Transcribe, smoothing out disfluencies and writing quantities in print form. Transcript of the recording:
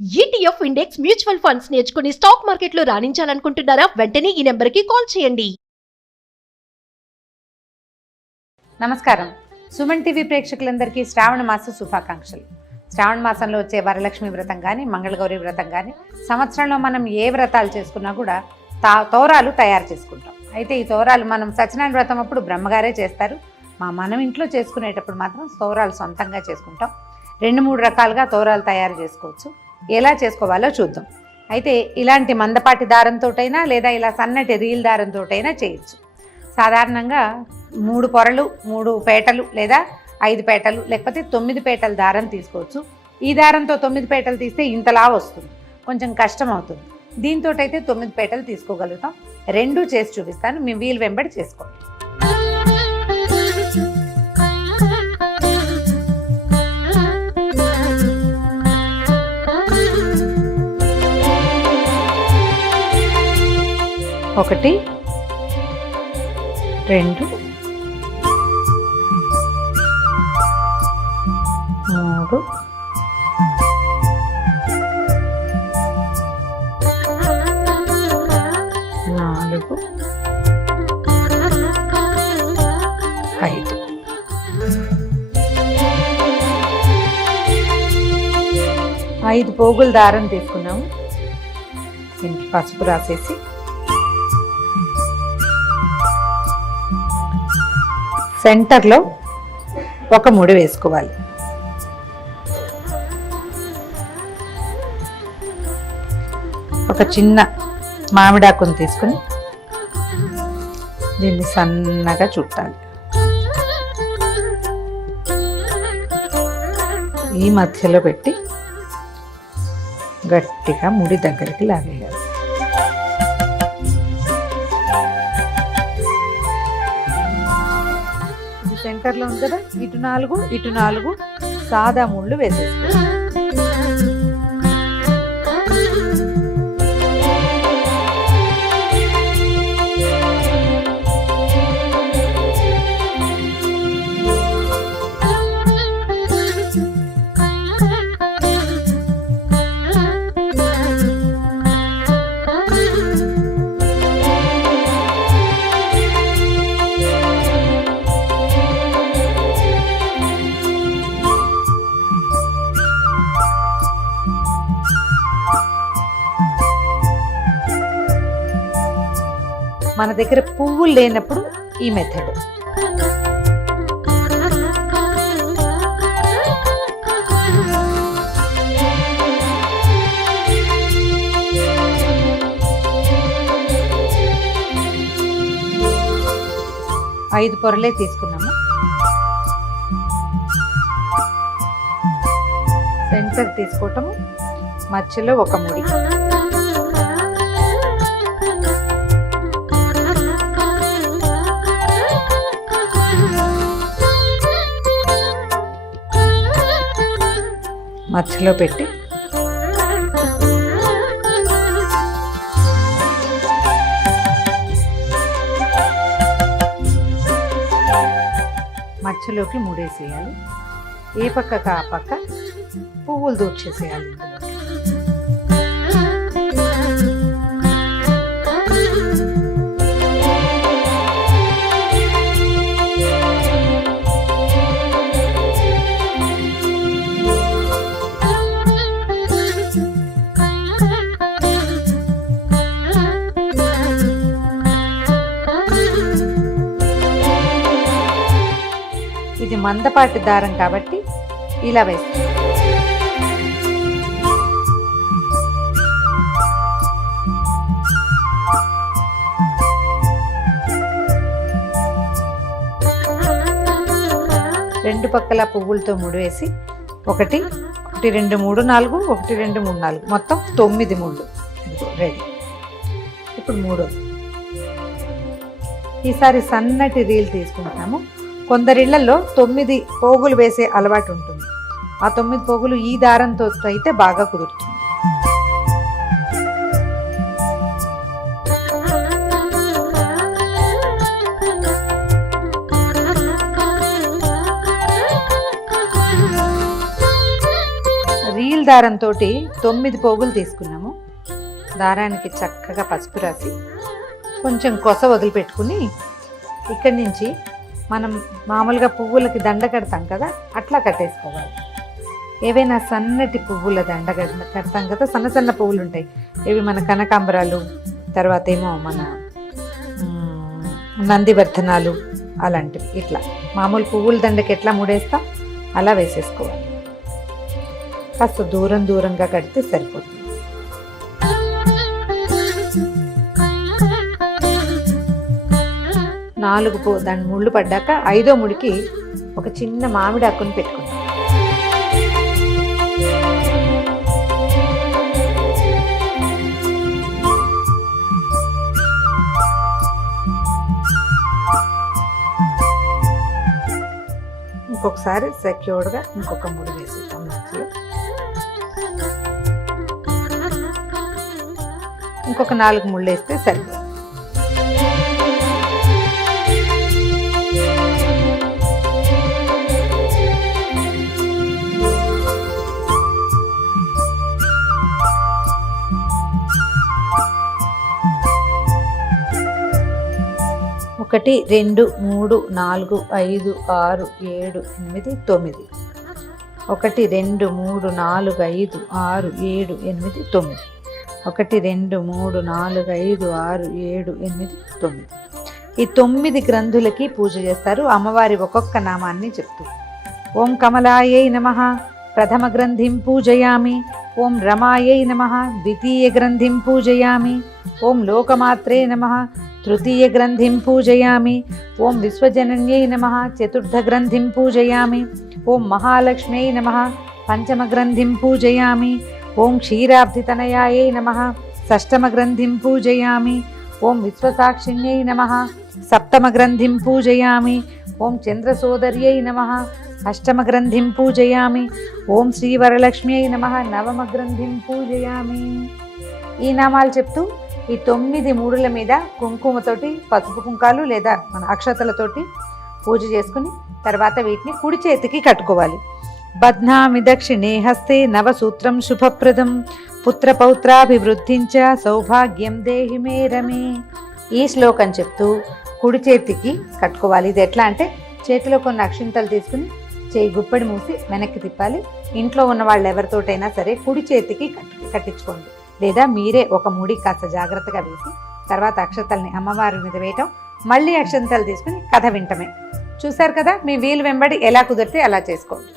ETF index mutual funds నేర్చుకుని stock మార్కెట్లో రాణించాలనుకుంటున్నారా? వెంటనే ఈ నెంబర్కి కాల్ చేయండి. నమస్కారం. సుమన్ టీవీ ప్రేక్షకులందరికీ శ్రావణ మాస శుభాకాంక్షలు. శ్రావణ మాసంలో వచ్చే వరలక్ష్మి వ్రతం కానీ, మంగళగౌరి వ్రతం కానీ, సంవత్సరంలో మనం ఏ వ్రతాలు చేసుకున్నా కూడా తోరాలు తయారు చేసుకుంటాం. అయితే ఈ తోరాలు మనం సత్యనారాయణ వ్రతం అప్పుడు బ్రహ్మగారే చేస్తారు. మనం ఇంట్లో చేసుకునేటప్పుడు మాత్రం తోరాలు సొంతంగా చేసుకుంటాం. 2-3 రకాలుగా తోరాలు తయారు చేసుకోవచ్చు. ఎలా చేసుకోవాలో చూద్దాం. అయితే ఇలాంటి మందపాటి దారంతోటైనా లేదా ఇలా సన్నటి రీల్ దారంతోటైనా చేయొచ్చు. సాధారణంగా 3 పొరలు, 3 పేటలు లేదా 5 పేటలు లేకపోతే 9 పేటల దారం తీసుకోవచ్చు. ఈ దారంతో 9 పేటలు తీస్తే ఇంతలా వస్తుంది, కొంచెం కష్టం అవుతుంది. దీంతో అయితే 9 పేటలు తీసుకోగలుగుతాం. 2 చేసి చూపిస్తాను, మీ వీలు వెంబడి చేసుకోండి. ఒకటి, 2, 3, 4, 5. 5 పోగుల దారం తీసుకున్నాము. దీనికి పసుపు రాసేసి సెంటర్లో ఒక ముడి వేసుకోవాలి. ఒక చిన్న మామిడాకుని తీసుకుని దీన్ని సన్నగా చుట్టాలి. ఈ మధ్యలో పెట్టి గట్టిగా ముడి దగ్గరికి లాగేయాలి. సెంటర్లో ఉంది కదా, ఇటు 4 సాదా ముళ్ళు వేసేసుకోవాలి. మన దగ్గర పువ్వులు లేనప్పుడు ఈ మెథడ్. ఐదు పొరలే తీసుకున్నాము. సెంటర్ తీసుకోవటము, మధ్యలో ఒక ముడి. మధ్యలో పెట్టి మధ్యలోకి ముడేసేయాలి. ఏ పక్కకు ఆ పక్క పువ్వులు దూర్చేసేయాలి. ఇది మందపాటి దారం కాబట్టి ఇలా వేస్తాం. రెండు పక్కల పువ్వులతో ముడివేసి 1, 2, 3, 4, 1, 2, 3, 4 మొత్తం 9 ముళ్ళు. రెడీ. ఇప్పుడు 3. ఈసారి సన్నటి రీల్ తీసుకుంటాము. కొందరిళ్లలో 9 పోగులు వేసే అలవాటు ఉంటుంది. ఆ 9 పోగులు ఈ దారంతో అయితే బాగా కుదురుతుంది. రీల్ దారంతో 9 పోగులు తీసుకున్నాము. దారానికి చక్కగా పసుపు రాసి కొంచెం కొస వదిలిపెట్టుకుని ఇక్కడి నుంచి మనం మామూలుగా పువ్వులకి దండ కడతాం కదా, అట్లా కట్టేసుకోవాలి. ఏవైనా సన్నటి పువ్వుల దండ కడతాం కదా, సన్న సన్న పువ్వులు ఉంటాయి, ఇవి మన కనకాంబరాలు, తర్వాత ఏమో మన నందివర్ధనాలు అలాంటివి. ఇట్లా మామూలు పువ్వుల దండకి ఎట్లా ముడేస్తాం అలా వేసేసుకోవాలి. కాస్త దూరంగా కడితే సరిపోతుంది. దాని ముళ్ళు పడ్డాక 5వ ముడికి ఒక చిన్న మామిడి ఆకుని పెట్టుకుంటాం. ఇంకొకసారి సెక్యూర్డ్గా ఇంకొక ముడి వేసేద్దాం. ఇంకొక 4 ముళ్ళు వేస్తే సరిపోతుంది. ఒకటి 2 3 4 5 6 7 8 9 1 2 3 4 5 6 7 8 9 1 2 3 4 5 6 7 8 9. ఈ 9 గ్రంథులకి పూజ చేస్తారు. అమ్మవారి ఒక్కొక్క నామాన్ని చెప్తూ ఓం కమలాయై నమః ప్రథమ గ్రంథిం పూజయామి, ఓం రమాయై నమః ద్వితీయ గ్రంథిం పూజయామి, ఓం లోకమాత్రే నమః తృతీయ గ్రంథిం పూజయామి, ఓం విశ్వజనన్యై నమః చతుర్థ గ్రంథిం పూజయామి, ఓం మహాలక్ష్మ్యై నమః పంచమ గ్రంథిం పూజయామి, ఓం క్షీరాబ్ధితనయాయై నమః షష్టమ గ్రంథిం పూజయామి, ఓం విశ్వసాక్షిణ్యై నమః సప్తమ గ్రంథిం పూజయామి, ఓం చంద్రసోదర్యై నమః అష్టమ గ్రంథిం పూజయామి, ఓం శ్రీవరలక్ష్మ్యై నమః నవమ గ్రంథిం పూజయామి. ఈ నామాలు చెప్తూ ఈ 9 మూడుల మీద కుంకుమతోటి, పసుపు కుంకాలు లేదా మన అక్షతలతోటి పూజ చేసుకుని తర్వాత వీటిని కుడి చేతికి కట్టుకోవాలి. బధ్నామి దక్షిణే హస్తే నవసూత్రం శుభప్రదం పుత్రపౌత్రాభివృద్ధించ సౌభాగ్యం దేహి మే రమే. ఈ శ్లోకం చెప్తూ కుడి చేతికి కట్టుకోవాలి. ఇది ఎట్లా అంటే చేతిలో కొన్ని అక్షింతలు తీసుకుని చేయి గుప్పడి మూసి వెనక్కి తిప్పాలి. ఇంట్లో ఉన్న వాళ్ళు ఎవరితోటైనా సరే కుడి చేతికి కట్టించుకోండి, లేదా మీరే ఒక ముడి కాస్త జాగ్రత్తగా వేసి తర్వాత అక్షతల్ని అమ్మవారి మీద వేయటం, మళ్ళీ అక్షంతలు తీసుకుని కథ వింటమే. చూశారు కదా, మీ వీలు వెంబడి ఎలా కుదిరితే అలా చేసుకోండి.